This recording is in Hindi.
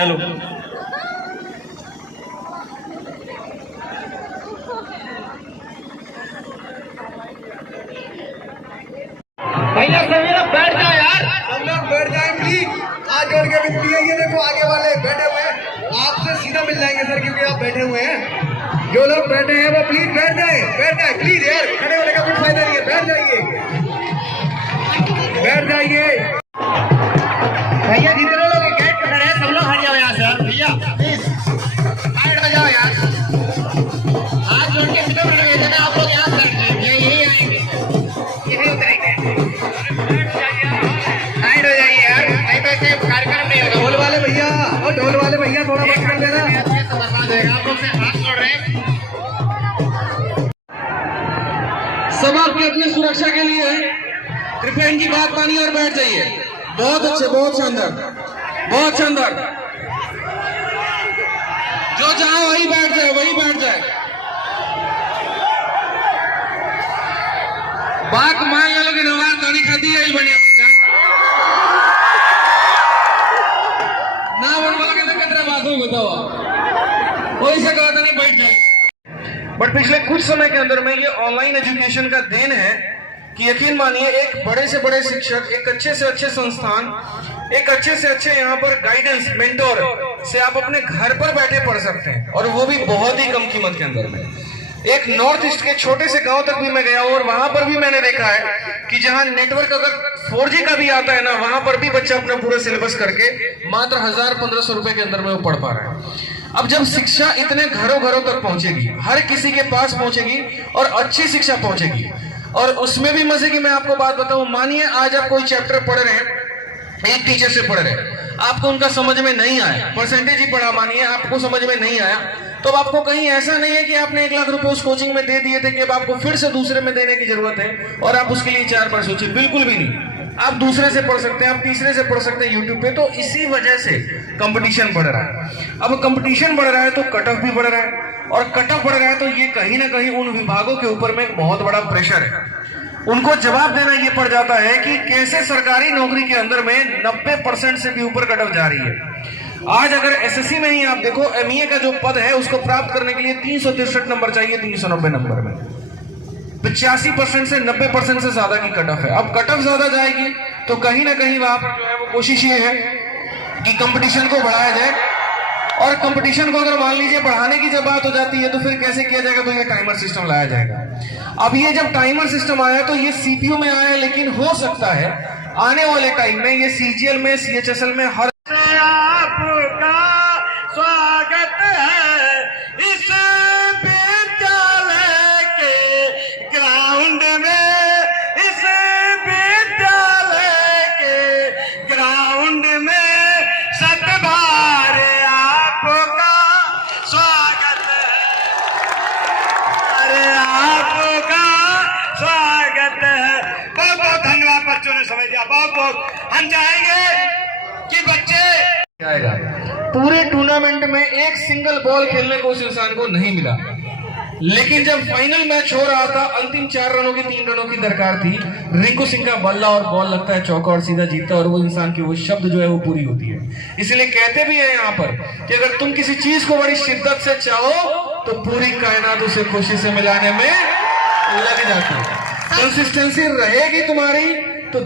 हेलो भैया सभी लोग बैठ जाए यार, सब लोग बैठ जाए प्लीज। हाथ जोड़ के विनती है, ये देखो आगे वाले बैठे हुए हैं, आपसे सीधा मिल जाएंगे सर, क्योंकि आप बैठे हुए हैं। जो लोग बैठे हैं वो प्लीज बैठ जाए प्लीज यार, खड़े होने का कुछ फायदा नहीं है, बैठ जाइए। भैया जितने लोग गेट पे खड़े हैं सब लोग हट जाओ यहाँ से। भैया प्लीज साइड में जाओ यार, हाथ जोड़ के सीधे बैठ गए आप लोग, यहाँ से यही आएंगे, यही उतरेंगे। साइड हो जाइए यार, नहीं तो ऐसे कार्यक्रम नहीं होगा। ढोल वाले भैया, और ढोल वाले भैया थोड़ा बंद कर देना। बर्बाद होगा, आप लोग से हाथ जोड़ रहे हैं। सब आपकी अपनी सुरक्षा के लिए है, कृपया इनकी बात मानिए और बैठ जाइए। बहुत अच्छे, बहुत शानदार, बहुत शानदार। जो चाहे वही बैठ जाए, वही बैठ जाए। बात मान लो कि नवाज दानी खाती है बढ़िया ना बोल के तो कितना बात हुई बताओ, वही से कहा था नहीं बैठ जाए। बट पिछले कुछ समय के अंदर में ये ऑनलाइन एजुकेशन का देन है कि यकीन मानिए एक बड़े से बड़े शिक्षक, एक अच्छे से अच्छे संस्थान, एक अच्छे से अच्छे यहाँ पर गाइडेंस मेंटोर से आप अपने घर पर बैठे पढ़ सकते हैं, और वो भी बहुत ही कम कीमत के अंदर में। एक नॉर्थ ईस्ट के छोटे से गांव तक भी मैं गया हूँ और वहां पर भी मैंने देखा है कि जहां नेटवर्क अगर 4G का भी आता है ना, वहां पर भी बच्चा अपना पूरा सिलेबस करके मात्र 1000-1500 रुपए के अंदर में वो पढ़ पा रहा है। अब जब शिक्षा इतने घरों घरों तक पहुंचेगी, हर किसी के पास पहुंचेगी और अच्छी शिक्षा पहुंचेगी, और उसमें भी मजे की मैं आपको बात बताऊं, मानिए आज आप कोई चैप्टर पढ़ रहे हैं, एक टीचर से पढ़ रहे हैं, आपको उनका समझ में नहीं आया, परसेंटेज ही पढ़ा, मानिए आपको समझ में नहीं आया, तो आपको कहीं ऐसा नहीं है कि आपने 1 लाख रुपए उस कोचिंग में दे दिए थे कि अब आपको फिर से दूसरे में देने की जरूरत है और आप उसके लिए 4 बार सोचिए, बिल्कुल भी नहीं। आप दूसरे से पढ़ सकते हैं, आप तीसरे से पढ़ सकते हैं यूट्यूब पे। तो इसी वजह से कंपटीशन बढ़ रहा है। अब कंपटीशन बढ़ रहा है तो कट ऑफ भी बढ़ रहा है, और कट ऑफ बढ़ रहा है तो ये कहीं ना कहीं उन विभागों के ऊपर में एक बहुत बड़ा प्रेशर है। उनको जवाब देना ये पड़ जाता है कि कैसे सरकारी नौकरी के अंदर में 90% से भी ऊपर कट ऑफ जा रही है। आज अगर एसएससी में ही आप देखो, एमईए का जो पद है उसको प्राप्त करने के लिए 363 नंबर चाहिए, 390 नंबर में 85% से 90% से ज्यादा की कट ऑफ है। अब कट ऑफ ज्यादा जाएगी तो कहीं ना कहीं वहां पर जो है वो कोशिश ये है कि कंपटीशन को बढ़ाया जाए, और कंपटीशन को अगर मान लीजिए बढ़ाने की जब बात हो जाती है तो फिर कैसे किया जाएगा, तो ये टाइमर सिस्टम लाया जाएगा। अब ये जब टाइमर सिस्टम आया तो ये सीपीयू में आया, लेकिन हो सकता है आने वाले टाइम में ये सीजीएल में, सीएचएसएल में हर आपका स्वागत है इस विद्यालय के ग्राउंड में, इस विद्यालय के ग्राउंड में सतबार आपका स्वागत है, अरे आपका स्वागत है। बहुत बहुत धन्यवाद बच्चों ने समझ दिया, बहुत बहुत। हम चाहेंगे कि बच्चे आएगा। पूरे टूर्नामेंट में एक सिंगल बॉल खेलने को उस इंसान को नहीं मिला, लेकिन जब फाइनल मैच हो रहा था, अंतिम 4 रनों की 3 रनों की दरकार थी, रिंकू सिंह का बल्ला और बॉल लगता है चौका और सीधा जीतता, और वो इंसान की वो शब्द जो है वो पूरी होती है। इसलिए कहते भी है यहाँ पर कि अगर तुम किसी चीज को बड़ी शिद्दत से चाहो तो पूरी कायनात उसे खुशी से मिलाने में लग जाती है। कंसिस्टेंसी रहेगी तुम्हारी तो